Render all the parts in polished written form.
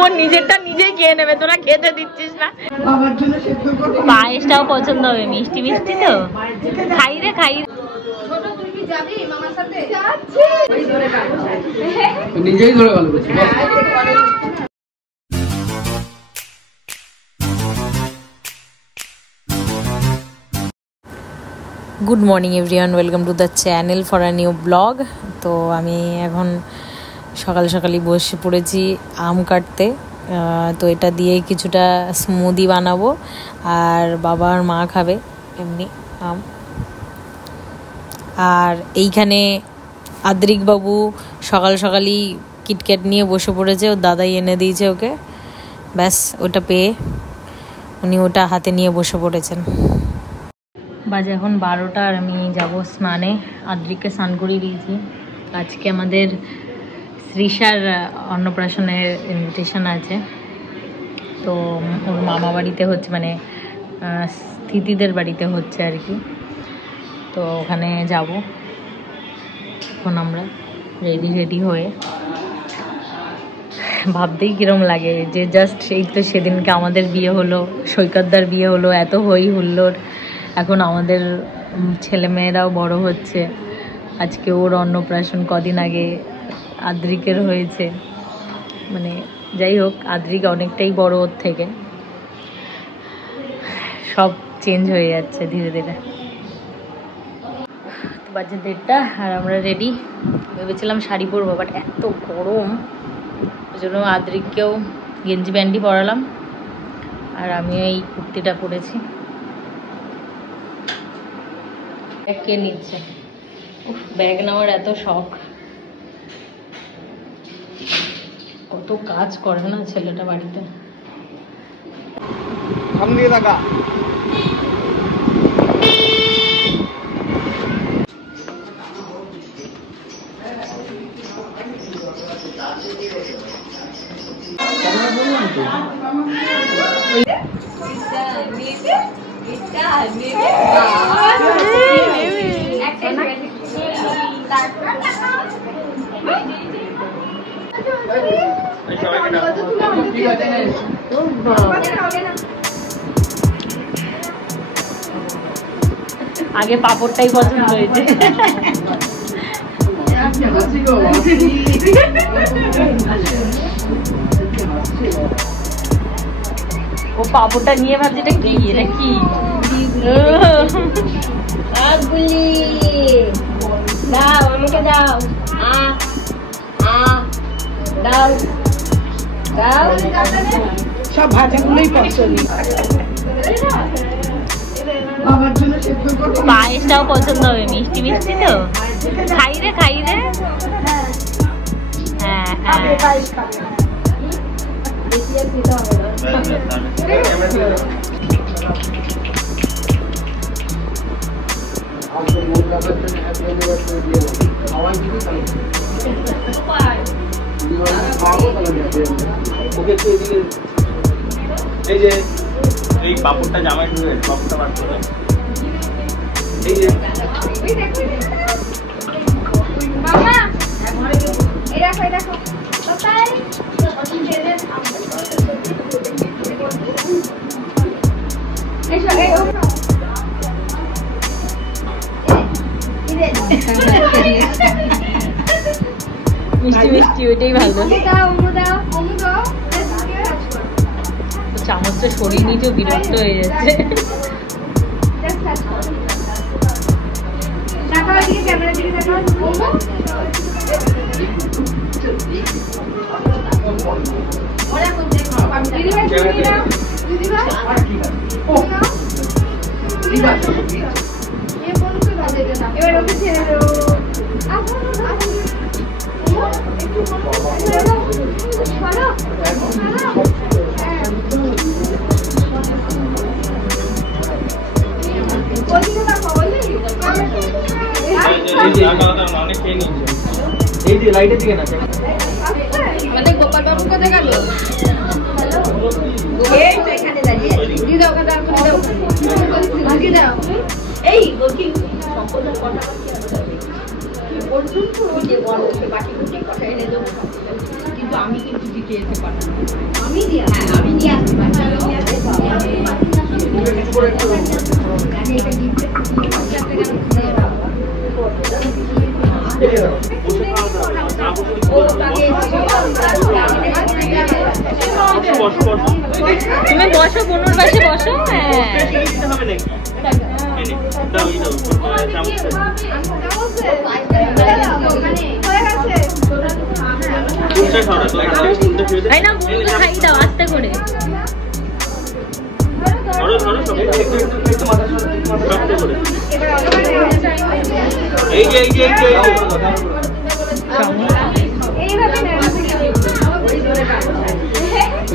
ও নিজেরটা নিজেই খেয়ে নেবে, তোরা খেতে দিচ্ছিস না। পায়েসটাও পছন্দ হবে, মিষ্টি মিষ্টি তো। খাই রে খাই। নিজেই ধরে ভালো করছি। Good morning everyone, welcome to the channel for a new blog. তো আমি এখন সকাল সকালই বসে পড়েছি আম কাটতে। তো এটা দিয়ে কিছুটা স্মুদি বানাবো, আর বাবা আর মা খাবে এমনি আম। আর এইখানে আদ্রিক বাবু সকাল সকালই কিটক্যাট নিয়ে বসে পড়েছে, ওর দাদাই এনে দিয়েছে ওকে। ব্যাস ওটা পেয়ে উনি ওটা হাতে নিয়ে বসে পড়েছেন। বাজে এখন 12টা, আর আমি যাব স্নানে। আদ্রিককে স্নান করিয়ে দিয়েছি। আজকে আমাদের শ্রীষার অন্নপ্রাশনের ইনভিটেশন আছে, তো ওর মামা বাড়িতে হচ্ছে, মানে স্থিতিদের বাড়িতে হচ্ছে আর কি। তো ওখানে যাব। এখন আমরা রেডি হয়ে, ভাবতেই কিরম লাগে যে জাস্ট এই তো সেদিনকে আমাদের বিয়ে হলো, সৈকতদার বিয়ে হলো, এত হই হুল্লোড়। এখন আমাদের ছেলেমেয়েরাও বড় হচ্ছে। আজকে ওর অন্নপ্রাশন, কদিন আগে আদ্রিকের হয়েছে। মানে যাই হোক, আদ্রিক অনেকটাই বড় ওর থেকে। সব চেঞ্জ হয়ে যাচ্ছে ধীরে ধীরে। বাজে 1:30 আর আমরা রেডি। ভেবেছিলাম শাড়ি পরবো, বাট এত গরম, ওই জন্য আদ্রিককেও গেঞ্জি প্যান্টই পরালাম, আর আমিও এই কুর্তিটা পরেছি। কে নিচ্ছে? ব্যাগ নেওয়ার এত শখ, কত কাজ করে না ছেলেটা বাড়িতে। আগে পাপড়টাই পছন্দ হয়েছে। ও পাপড়টা নিয়ে ভাবছে এটা কি, এটা কি? দাও আমাকে, দাও দাও দাও। সব ভাজাগুলোই পছন্দ। পায়েসটাও পছন্দ হবে, মিষ্টি মিষ্টি তো। খাই রে খাই রে। হ্যাঁ এই যে এই পাপড়টা জামাই ঢুকে, পাপড়টা বার করে এই যে মামা এই দেখো এই দেখো বাবাই এসো এই মিষ্টি মিষ্টি ওইটাই ভালো। চামচটা সরিয়ে নিতেও বিরক্ত হয়ে যাচ্ছে। এবার ওকে ছেড়ে দেবো। এই যে লাইটের দিকে না, মানে গোপাল বাবু কোথায় গেল? এই তো এখানে দাঁড়িয়ে দি দাও, কথা দাও, ভাজি দাও। এই বলকি সম্পদের কথা কি বলছো? যে বল ওকে বাকি করতে কথা এনে দেবো, কিন্তু আমি কিন্তু আমি দিয়ে আসছি তুমি বসো, বনুর পাশে বসো। হ্যাঁ তাই না, বনুকে খাই দাও আস্তে করে।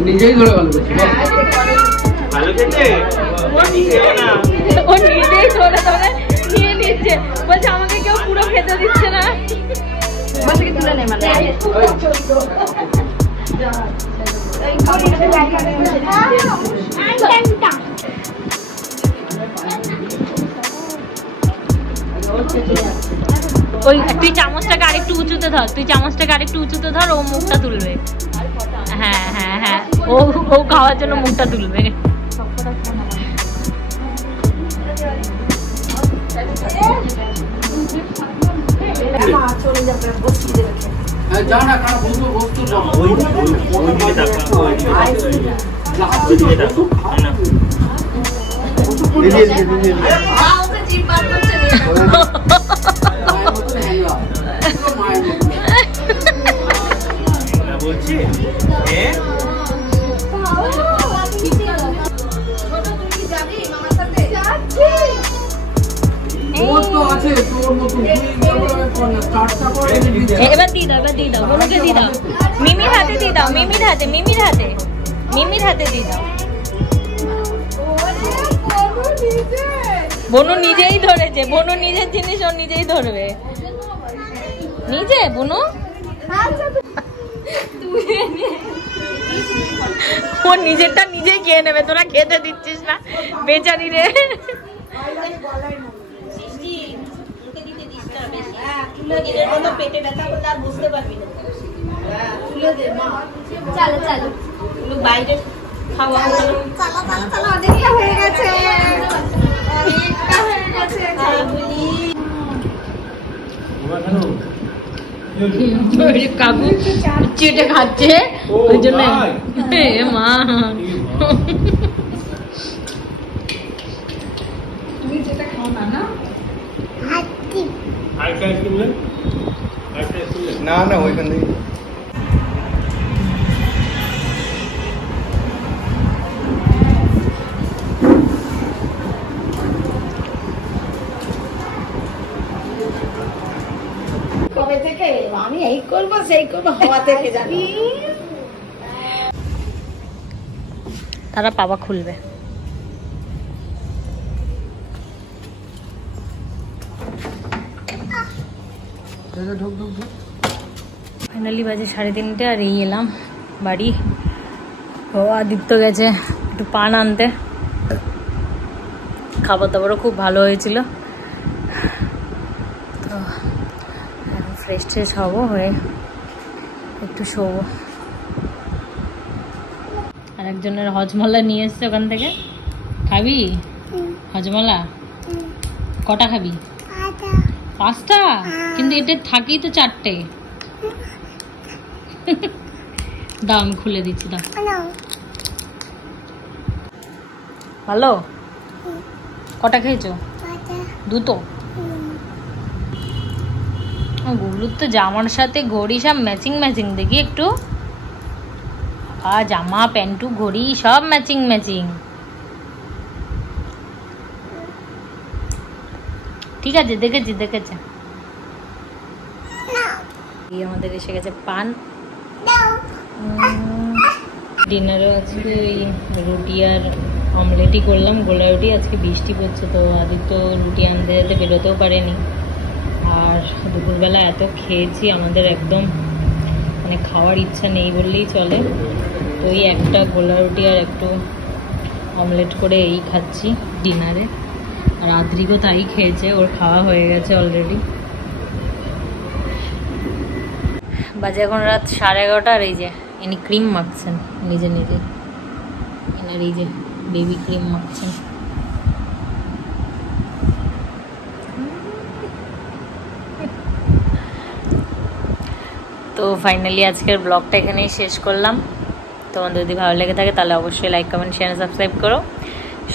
নিজেই ধরে ভালো করছে। ও নিজেই ধরে ধরে নিয়ে নিচ্ছে, বলছে আমাকে কেউ পুরো খেতে দিচ্ছে না। তুলে নেই মানে ওই তুই চামচটাকে আরেকটু উঁচুতে ধর, তুই চামচটাকে আরেকটু উঁচুতে ধর, ও মুখটা তুলবে। হ্যাঁ হ্যাঁ হ্যাঁ, ও খাওয়ার জন্য মুখটা তুলবে। যা না কারণ বস্তু বস্তু বলছি এবার দিয়ে দাও, এবার দিয়ে দাও, বনুকে দিয়ে দাও, মিমির হাতে দিয়ে দাও, মিমির হাতে, মিমির হাতে, মিমির হাতে দিয়ে দাও। বনু নিজেই ধরেছে, বনু নিজের জিনিস ও নিজেই ধরবে। নিজে বনু ও নিজেরটা নিজেই খেয়ে নেবে, তোরা খেতে দিচ্ছিস না বেচারি রে। পেটে ব্যথা করতে আর বুঝতে পারবি না। চলো চলো বাইরে খাওয়া অনেকটা হয়ে গেছে, অনেকটা হয়ে গেছে। কাকু চেটে খাচ্ছে ওই জন্য মা। তুমি যেটা খাও না না না না ওইখান থেকে কবে থেকে আমি এই করবো সেই করবো হওয়া থেকে জানি। তারা পাবা খুলবে। ফাইনালি বাজে 3:30 আর এই এলাম বাড়ি। ও আদিত্য গেছে একটু পান আনতে। খাবার দাবারও খুব ভালো হয়েছিল। তো এখন ফ্রেশ ট্রেশ হবো, হয়ে একটু শোবো। আর একজনের হজমলা নিয়ে এসছে ওখান থেকে। খাবি হজমলা? কটা খাবি? 5টা? কিন্তু এটা থাকেই তো 4টে। দাও আমি খুলে দিচ্ছি, দাও। ভালো? কটা খেয়েছো? 2টো? গুগলুর তো জামার সাথে ঘড়ি সব ম্যাচিং ম্যাচিং, দেখি একটু। জামা প্যান্টু ঘড়ি সব ম্যাচিং ম্যাচিং। ঠিক আছে, দেখেছি দেখেছি। আমাদের এসে গেছে পান। ডিনারে আজকে ওই রুটি আর অমলেটই করলাম, গোলা রুটি। আজকে বৃষ্টি পড়ছে তো আদিত্য রুটি আনতে যেতে বেরোতেও পারেনি। আর দুপুরবেলা এত খেয়েছি, আমাদের একদম মানে খাওয়ার ইচ্ছা নেই বললেই চলে। তো ওই একটা গোলা রুটি আর একটু অমলেট করে এই খাচ্ছি ডিনারে। আর আদ্রিকও তাই খেয়েছে, ওর খাওয়া হয়ে গেছে অলরেডি। বাজে এখন রাত 11:30 আর এই যে ইনি ক্রিম মাখছেন নিজে নিজে, এনার এই যে বেবি ক্রিম মাখছেন। তো ফাইনালি আজকের ব্লগটা এখানেই শেষ করলাম। তোমাদের যদি ভালো লেগে থাকে তাহলে অবশ্যই লাইক, কমেন্ট, শেয়ার, সাবস্ক্রাইব করো।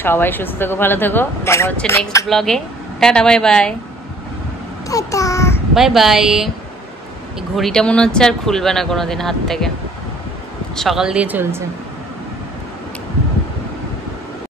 সবাই সুস্থ থেকো, ভালো থেকো, দেখা হচ্ছে নেক্সট ব্লগে। Tata, bye bye. Bye bye. এই ঘড়িটা মনে হচ্ছে আর খুলবে না কোনোদিন হাত থেকে, সকাল দিয়ে চলছে।